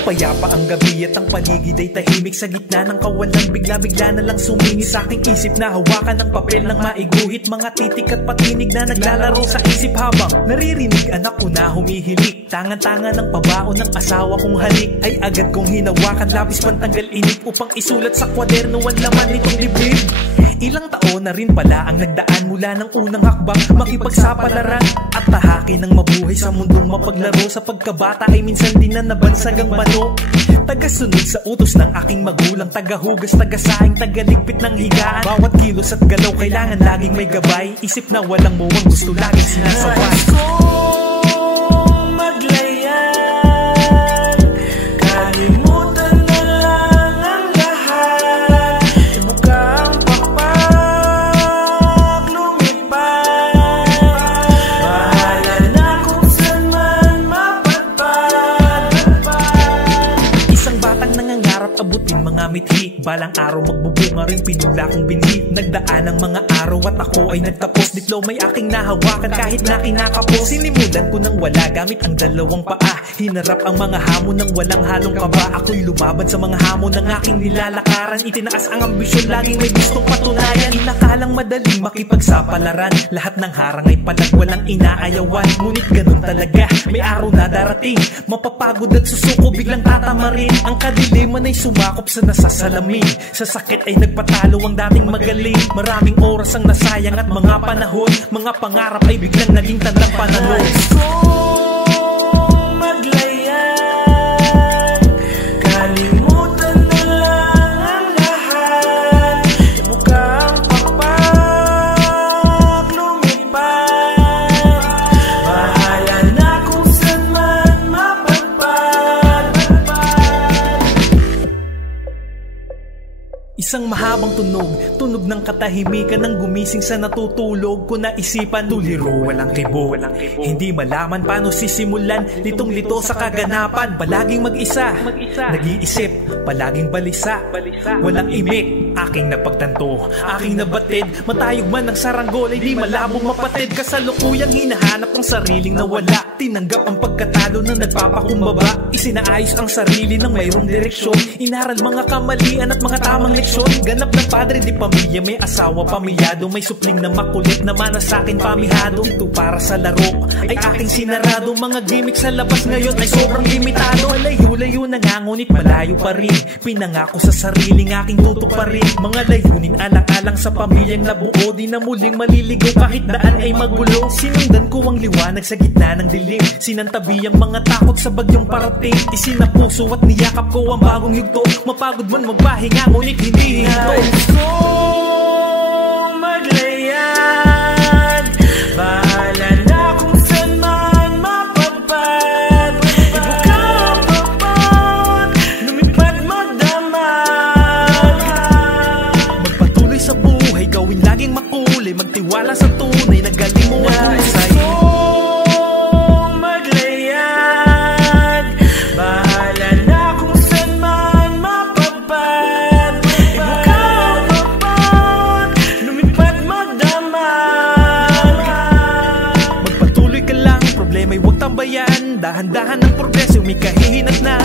Payapa ang gabi at ang paligid ay tahimik. Sa gitna ng kawalan, bigla-bigla na lang sumingit sa aking isip na hawakan ng papel ng maiguhit. Mga titik at patinig na naglalaro sa isip habang naririnig anak ko na humihilik. Tangan-tangan ng pabaon ng asawa kong halik ay agad kong hinawakan, labis pantanggal inip upang isulat sa kwaderno ang laman nitong liblib. Ilang taon na rin pala ang nagdaan mula ng unang hakbang makipagsapalaran at tahakin ng mabuhay sa mundong mapaglaro. Sa pagkabata ay minsan din na nabansagang mano. Tagasunod sa utos ng aking magulang, tagahugas, tagasaing, tagaligpit ng higaan. Bawat kilos at galaw kailangan laging may gabay. Isip na walang muwang gusto laging sinasaway. Abutin mga mithi, balang araw magbubunga rin pinula kong binhi. Nagdaan ang mga araw at ako ay nagtapos. Diploma ay aking nahawakan kahit na kinakapos. Sinimulan ko nang wala gamit ang dalawang paa. Hinarap ang mga hamon ng walang halong kaba. Ako'y lumaban sa mga hamon ng aking nilalakaran. Itinaas ang ambisyon, laging may gustong patunayan. Inakalang madaling makipagsapalaran, lahat ng harang ay palag, walang inaayawan. Ngunit ganun talaga, may araw na darating. Mapapagod at susuko, biglang tatamarin. Ang kadiliman ay sumakop sa nasasalamin. Sa sakit ay nagpatalo ang dating magaling. Maraming oras ang nasayang at mga panahon. Mga pangarap ay biglang naging tandang panahon. Isang mahabang tunog ng katahimikan ng gumising sa natutulog ko naisipan. Tuliro, walang kibo, hindi malaman paano sisimulan. Litong-lito sa kaganapan, palaging mag-isa. Nag-iisip, palaging balisa. Walang imik, aking napagtanto, aking nabatid. Matayog man ang saranggol, ay di malabong mapatid. Kasalukuyang hinahanap ang sariling nawala. Tinanggap ang pagkatalo na nagpapakumbaba. Isinaayos ang sarili ng mayroong direksyon. Inaral mga kamalian at mga tamang leksyon. Ganap ng padre di pamilya, may asawa pamilyado. May supling na makulit naman na sakin pamihado. Ito para sa laro ay aking sinarado. Mga gimmick sa labas ngayon ay sobrang limitado. Malayo-layo na nga ngunit malayo pa rin. Pinangako sa sariling aking tutuparin. Mga layunin alang-alang sa pamilyang nabuo. Di na muling maliligaw kahit daan ay magulo. Sinundan ko ang liwanag sa gitna ng dilim. Sinantabi ang mga takot sa bagyong parating. Isinapuso at niyakap ko ang bagong yugto. Mapagod man magpahinga ngunit hindi hinto. Nais kong maglayag, bahala na kung saan man mapapad. Ibuka ang papat, lumipad magdamag. Magpatuloy sa buhay, gawin laging makulay. Magtiwala sa tunay na galing mo at husay. May huwag tambayan, dahan-dahan ng progreso, may kahihinat na